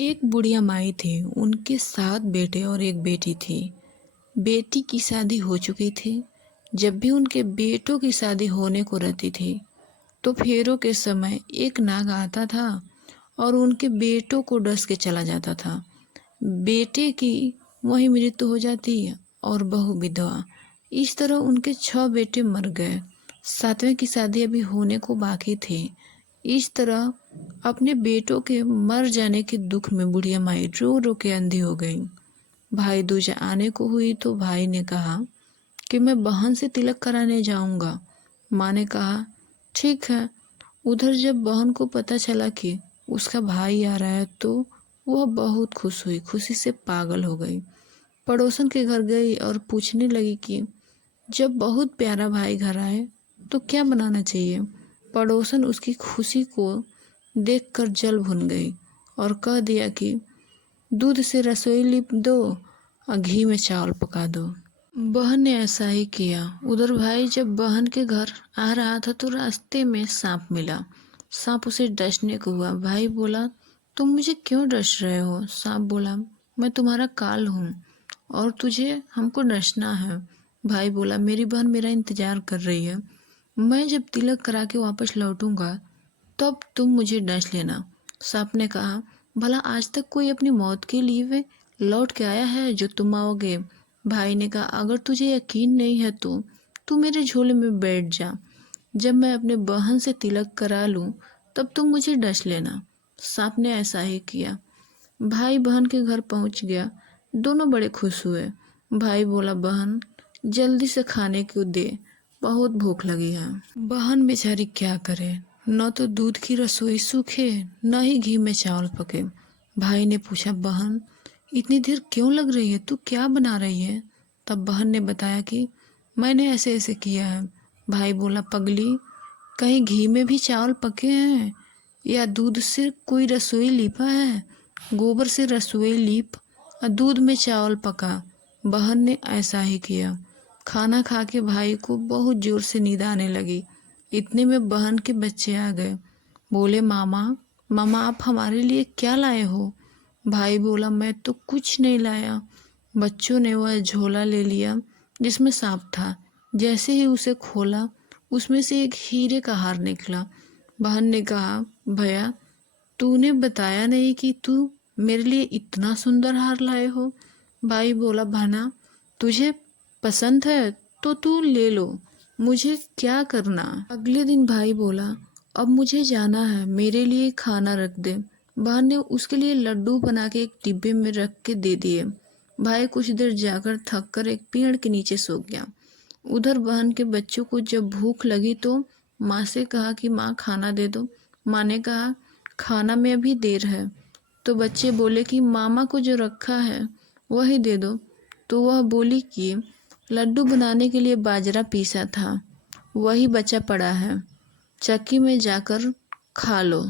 एक बुढ़िया माई थी। उनके 7 बेटे और एक बेटी थी। बेटी की शादी हो चुकी थी। जब भी उनके बेटों की शादी होने को रहती थी तो फेरों के समय एक नाग आता था और उनके बेटों को डस के चला जाता था। बेटे की वही मृत्यु हो जाती और बहू विधवा। इस तरह उनके 6 बेटे मर गए। 7वें की शादी अभी होने को बाकी थी। इस तरह अपने बेटों के मर जाने के दुख में बुढ़िया माई रो रो के अंधी हो गई। भाई दूज आने को हुई तो भाई ने कहा कि मैं बहन से तिलक कराने जाऊंगा। माँ ने कहा ठीक है। उधर जब बहन को पता चला कि उसका भाई आ रहा है तो वह बहुत खुश हुई, खुशी से पागल हो गई। पड़ोसन के घर गई और पूछने लगी कि जब बहुत प्यारा भाई घर आए तो क्या बनाना चाहिए। पड़ोसन उसकी खुशी को देखकर जल भुन गई और कह दिया कि दूध से रसोई लिप दो और घी में चावल पका दो। बहन ने ऐसा ही किया। उधर भाई जब बहन के घर आ रहा था तो रास्ते में सांप मिला। सांप उसे डसने को हुआ। भाई बोला तुम मुझे क्यों डस रहे हो। सांप बोला मैं तुम्हारा काल हूँ और तुझे हमको डसना है। भाई बोला मेरी बहन मेरा इंतजार कर रही है। मैं जब तिलक करा के वापस लौटूंगा तब तुम मुझे डस लेना। सांप ने कहा भला आज तक कोई अपनी मौत के लिए लौट के आया है जो तुम आओगे। भाई ने कहा अगर तुझे यकीन नहीं है तो तू मेरे झोले में बैठ जा। जब मैं अपने बहन से तिलक करा लूं तब तुम मुझे डस लेना। सांप ने ऐसा ही किया। भाई बहन के घर पहुंच गया। दोनों बड़े खुश हुए। भाई बोला बहन जल्दी से खाने को दे, बहुत भूख लगी है। बहन बेचारी क्या करे, न तो दूध की रसोई सूखे न ही घी में चावल पके। भाई ने पूछा बहन इतनी देर क्यों लग रही है, तू क्या बना रही है। तब बहन ने बताया कि मैंने ऐसे ऐसे किया है। भाई बोला पगली कहीं घी में भी चावल पके हैं या दूध से कोई रसोई लीपा है। गोबर से रसोई लीप और दूध में चावल पका। बहन ने ऐसा ही किया। खाना खा के भाई को बहुत जोर से नींद आने लगी। इतने में बहन के बच्चे आ गए। बोले मामा मामा आप हमारे लिए क्या लाए हो। भाई बोला मैं तो कुछ नहीं लाया। बच्चों ने वह झोला ले लिया जिसमें सांप था। जैसे ही उसे खोला उसमें से एक हीरे का हार निकला। बहन ने कहा भैया तूने बताया नहीं कि तू मेरे लिए इतना सुंदर हार लाए हो। भाई बोला बहना तुझे पसंद है तो तू ले लो, मुझे क्या करना। अगले दिन भाई बोला अब मुझे जाना है, मेरे लिए खाना रख दे। बहन ने उसके लिए लड्डू बना के एक डिब्बे में रख के दे दिए। भाई कुछ देर जाकर थक कर एक पेड़ के नीचे सो गया। उधर बहन के बच्चों को जब भूख लगी तो माँ से कहा कि माँ खाना दे दो। माँ ने कहा खाना में अभी देर है। तो बच्चे बोले कि मामा को जो रखा है वही दे दो। तो वह बोली कि लड्डू बनाने के लिए बाजरा पीसा था वही बचा पड़ा है, चक्की में जाकर खा लो।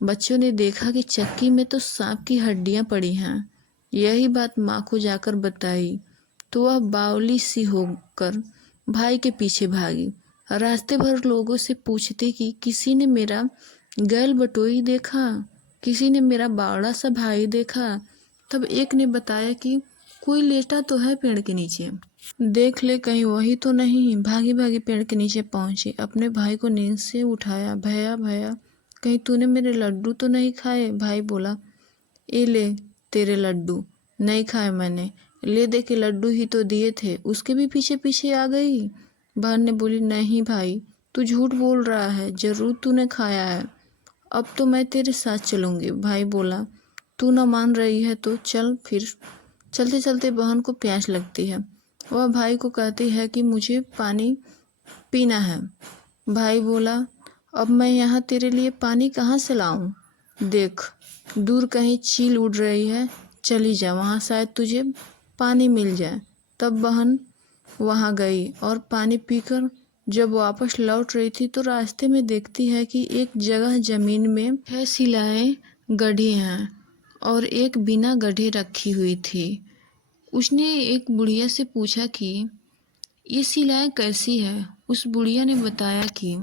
बच्चों ने देखा कि चक्की में तो सांप की हड्डियां पड़ी हैं। यही बात माँ को जाकर बताई तो वह बावली सी होकर भाई के पीछे भागी। रास्ते भर लोगों से पूछती कि किसी ने मेरा गैल बटोई देखा, किसी ने मेरा बावड़ा सा भाई देखा। तब एक ने बताया कि कोई लेटा तो है पेड़ के नीचे, देख ले कहीं वही तो नहीं। भागी भागी पेड़ के नीचे पहुंची, अपने भाई को नींद से उठाया। भैया भैया कहीं तूने मेरे लड्डू तो नहीं खाए। भाई बोला ए ले तेरे लड्डू। नहीं खाए मैंने, ले दे के लड्डू ही तो दिए थे, उसके भी पीछे पीछे आ गई। बहन ने बोली नहीं भाई तू झूठ बोल रहा है, जरूर तूने खाया है, अब तो मैं तेरे साथ चलूंगी। भाई बोला तू न मान रही है तो चल फिर। चलते चलते बहन को प्यास लगती है। वह भाई को कहती है कि मुझे पानी पीना है। भाई बोला अब मैं यहाँ तेरे लिए पानी कहाँ से लाऊं। देख दूर कहीं चील उड़ रही है, चली जा, वहाँ शायद तुझे पानी मिल जाए। तब बहन वहाँ गई और पानी पीकर जब वापस लौट रही थी तो रास्ते में देखती है कि एक जगह जमीन में 6 शिलाएं गढ़ी हैं और एक बिना गढ़े रखी हुई थी। उसने एक बुढ़िया से पूछा कि ये शिलाएं कैसी है। उस बुढ़िया ने बताया कि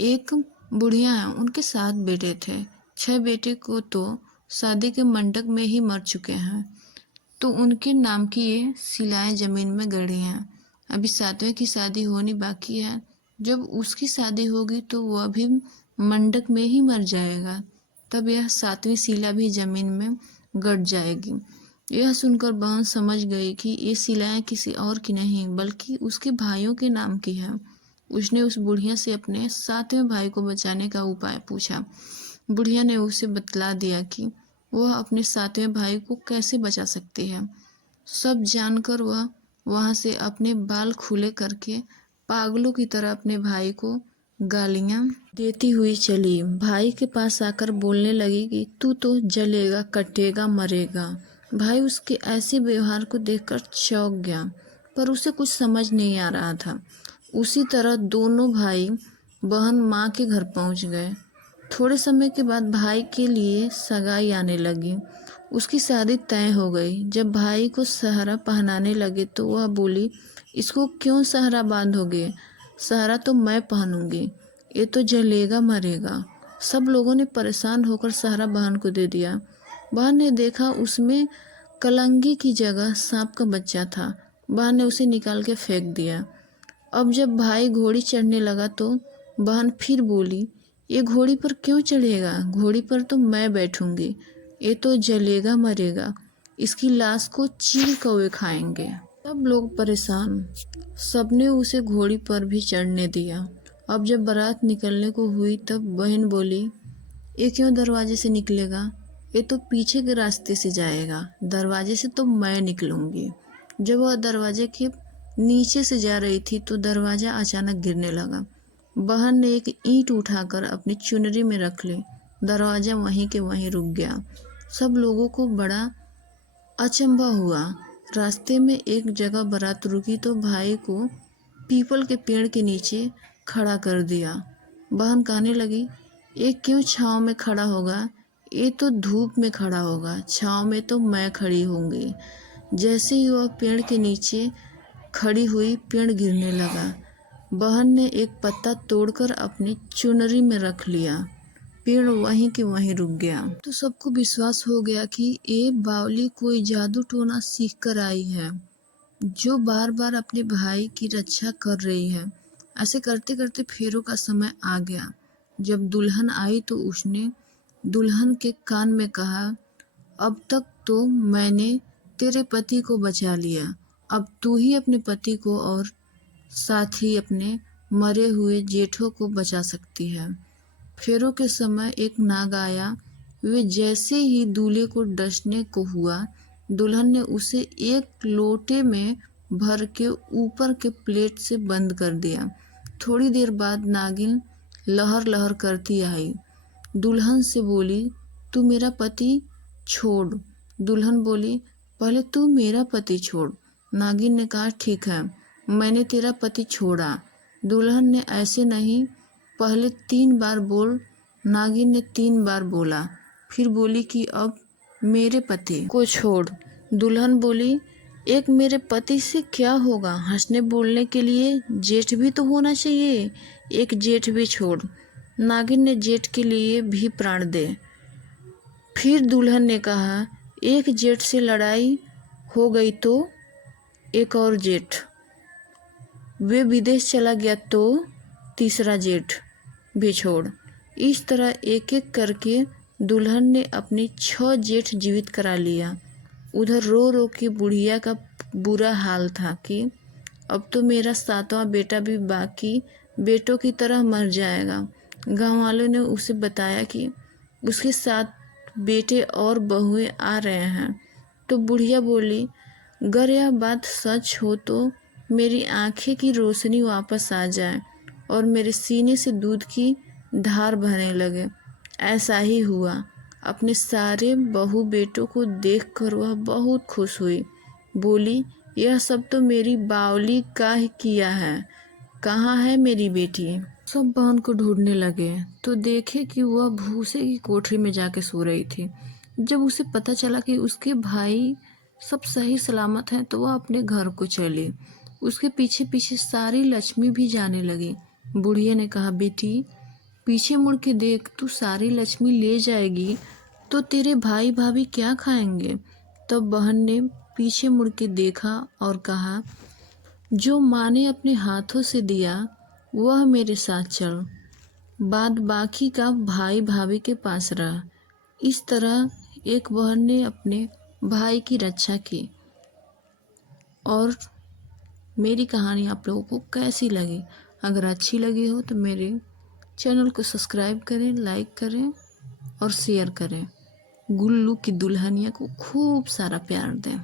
एक बुढ़िया है, उनके 7 बेटे थे। 6 बेटे को तो शादी के मंडप में ही मर चुके हैं, तो उनके नाम की ये शिलाएं जमीन में गड़ी हैं। अभी 7वें की शादी होनी बाकी है। जब उसकी शादी होगी तो वह भी मंडप में ही मर जाएगा, तब यह 7वीं शिला भी जमीन में गड़ जाएगी। यह सुनकर बहन समझ गई कि ये शिलाएं किसी और की नहीं बल्कि उसके भाइयों के नाम की है। उसने उस बुढ़िया से अपने 7वें भाई को बचाने का उपाय पूछा। बुढ़िया ने उसे बतला दिया कि वह अपने 7वें भाई को कैसे बचा सकती है। सब जानकर वह वहां से अपने बाल खुले करके पागलों की तरह अपने भाई को गालियां देती हुई चली। भाई के पास आकर बोलने लगी कि तू तो जलेगा, कटेगा, मरेगा। भाई उसके ऐसे व्यवहार को देखकर चौंक गया, पर उसे कुछ समझ नहीं आ रहा था। उसी तरह दोनों भाई बहन माँ के घर पहुंच गए। थोड़े समय के बाद भाई के लिए सगाई आने लगी। उसकी शादी तय हो गई। जब भाई को सहरा पहनाने लगे तो वह बोली, इसको क्यों सहरा बांधोगे? सहरा तो मैं पहनूंगी, ये तो जलेगा, मरेगा। सब लोगों ने परेशान होकर सहरा बहन को दे दिया। बहन ने देखा उसमें कलंगी की जगह सांप का बच्चा था। बहन ने उसे निकाल के फेंक दिया। अब जब भाई घोड़ी चढ़ने लगा तो बहन फिर बोली, ये घोड़ी पर क्यों चढ़ेगा? घोड़ी पर तो मैं बैठूंगी, ये तो जलेगा, मरेगा। इसकी लाश को चील कौवे खाएंगे। सब लोग परेशान। सबने उसे घोड़ी पर भी चढ़ने दिया। अब जब बारात निकलने को हुई तब बहन बोली, ये क्यों दरवाजे से निकलेगा? ये तो पीछे के रास्ते से जाएगा, दरवाजे से तो मैं निकलूंगी। जब वह दरवाजे के नीचे से जा रही थी तो दरवाजा अचानक गिरने लगा। बहन ने एक ईंट उठाकर अपनी चुनरी में रख ली। दरवाजा वहीं के वहीं रुक गया। सब लोगों को बड़ा अचंभा हुआ। रास्ते में एक जगह बारात रुकी तो भाई को पीपल के पेड़ के नीचे खड़ा कर दिया। बहन कहने लगी, ये क्यों छांव में खड़ा होगा? ये तो धूप में खड़ा होगा, छांव में तो मैं खड़ी होंगी। जैसे ही वह पेड़ के नीचे खड़ी हुई, पेड़ गिरने लगा। बहन ने एक पत्ता तोड़कर अपनी चुनरी में रख लिया। पेड़ वहीं के वहीं रुक गया। तो सबको विश्वास हो गया कि ये बावली कोई जादू टोना सीख कर आई है, जो बार बार अपने भाई की रक्षा कर रही है। ऐसे करते करते फेरों का समय आ गया। जब दुल्हन आई तो उसने दुल्हन के कान में कहा, अब तक तो मैंने तेरे पति को बचा लिया, अब तू ही अपने पति को और साथ ही अपने मरे हुए जेठों को बचा सकती है। फेरों के समय एक नाग आया। वे जैसे ही दूल्हे को डसने को हुआ, दुल्हन ने उसे एक लोटे में भर के ऊपर के प्लेट से बंद कर दिया। थोड़ी देर बाद नागिन लहर लहर करती आई। दुल्हन से बोली, तू मेरा पति छोड़। दुल्हन बोली, पहले तू मेरा पति छोड़। नागिन ने कहा, ठीक है, मैंने तेरा पति छोड़ा। दुल्हन ने ऐसे नहीं, पहले 3 बार बोल। नागिन ने 3 बार बोला। फिर बोली कि अब मेरे पति को छोड़। दुल्हन बोली, एक मेरे पति से क्या होगा? हंसने बोलने के लिए जेठ भी तो होना चाहिए, एक जेठ भी छोड़। नागिन ने जेठ के लिए भी प्राण दे। फिर दुल्हन ने कहा, एक जेठ से लड़ाई हो गई तो एक और जेठ, वे विदेश चला गया तो तीसरा जेठ भी छोड़। इस तरह एक एक करके दुल्हन ने अपनी 6 जेठ जीवित करा लिया। उधर रो रो के बुढ़िया का बुरा हाल था कि अब तो मेरा 7वां बेटा भी बाकी बेटों की तरह मर जाएगा। गांव वालों ने उसे बताया कि उसके 7 बेटे और बहुएं आ रहे हैं। तो बुढ़िया बोली, अगर यह बात सच हो तो मेरी आंखें की रोशनी वापस आ जाए और मेरे सीने से दूध की धार बहने लगे। ऐसा ही हुआ। अपने सारे बहू बेटों को देखकर वह बहुत खुश हुई। बोली, यह सब तो मेरी बावली का ही किया है, कहाँ है मेरी बेटी? सब बहन को ढूंढने लगे तो देखे कि वह भूसे की कोठरी में जाके सो रही थी। जब उसे पता चला कि उसके भाई सब सही सलामत हैं तो वह अपने घर को चली। उसके पीछे पीछे सारी लक्ष्मी भी जाने लगी। बुढ़िया ने कहा, बेटी पीछे मुड़ के देख, तू सारी लक्ष्मी ले जाएगी तो तेरे भाई भाभी क्या खाएंगे? तब बहन ने पीछे मुड़ के देखा और कहा, जो माँ ने अपने हाथों से दिया वह मेरे साथ चल, बाद बाकी का भाई भाभी के पास रहा। इस तरह एक बहन ने अपने भाई की रक्षा की। और मेरी कहानी आप लोगों को कैसी लगी? अगर अच्छी लगी हो तो मेरे चैनल को सब्सक्राइब करें, लाइक करें और शेयर करें। गुल्लू की दुल्हनिया को खूब सारा प्यार दें।